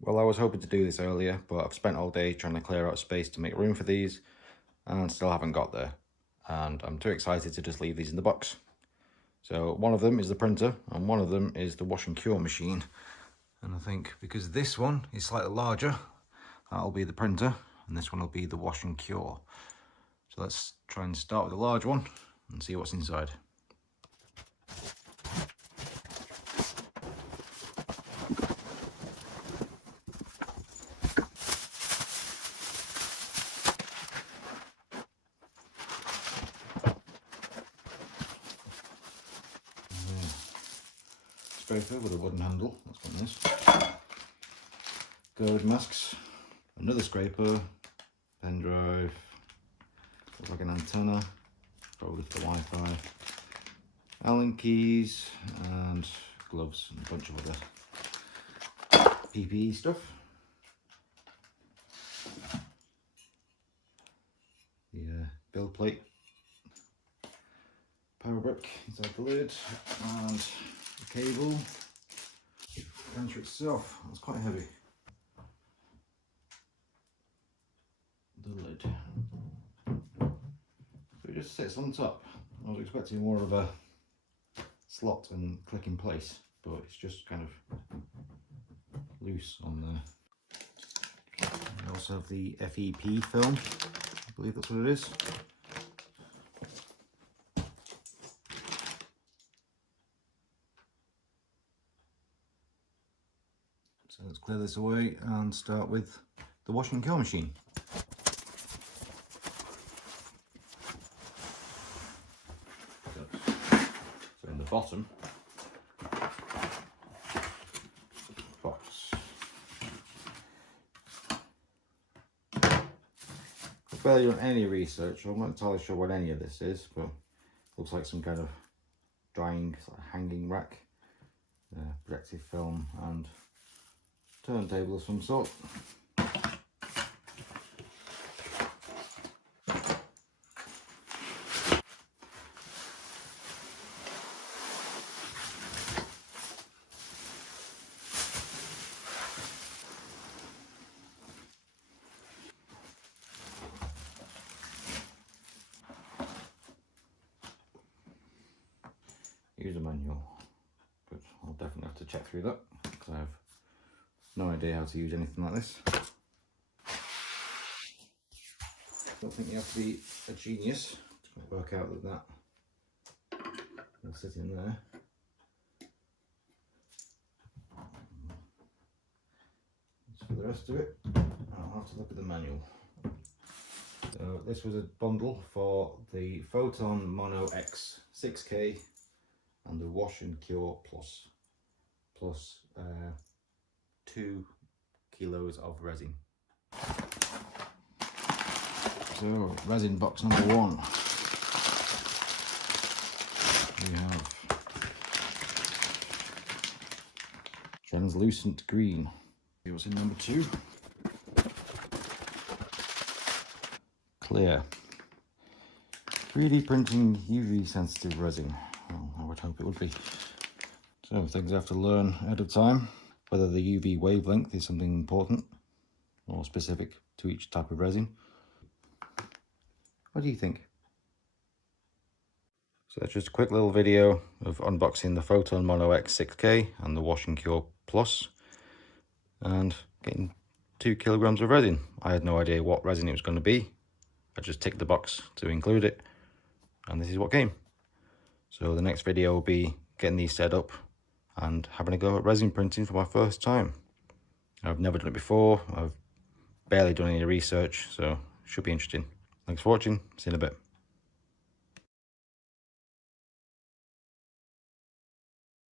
Well, I was hoping to do this earlier, but I've spent all day trying to clear out space to make room for these and still haven't got there. And I'm too excited to just leave these in the box. So one of them is the printer and one of them is the wash and cure machine. And I think because this one is slightly larger, that'll be the printer and this one will be the wash and cure. So let's try and start with the large one and see what's inside. Scraper with a wooden handle, that's got this. Gird masks, another scraper, pen drive, looks like an antenna, probably for Wi-Fi, Allen keys and gloves and a bunch of other PPE stuff. The build plate, power brick inside the lid and the cable. The printer itself, that's quite heavy. The lid. So it just sits on top. I was expecting more of a slot and click in place, but it's just kind of loose on there. We also have the FEP film, I believe that's what it is. So let's clear this away and start with the wash and cure machine. So in the bottom box, I've barely done any research. I'm not entirely sure what any of this is, but looks like some kind of drying sort of hanging rack, protective film and turntable of some sort. User manual, but I'll definitely have to check through that because I have no idea how to use anything like this. Don't think you have to be a genius to work out that will sit in there. As for the rest of it, I'll have to look at the manual. So this was a bundle for the Photon Mono X 6K and the Wash and Cure Plus, plus 2 kilos of resin. So resin box number 1. We have translucent green. See what's in number 2. Clear. 3D printing UV sensitive resin. Well, I would hope it would be. So things I have to learn ahead of time. Whether the UV wavelength is something important or specific to each type of resin. What do you think? So that's just a quick little video of unboxing the Photon Mono X 6K and the Wash and Cure Plus and getting 2 kilograms of resin. I had no idea what resin it was going to be. I just ticked the box to include it and this is what came. So the next video will be getting these set up and having a go at resin printing for my first time. I've never done it before, I've barely done any research, so it should be interesting. Thanks for watching, see you in a bit.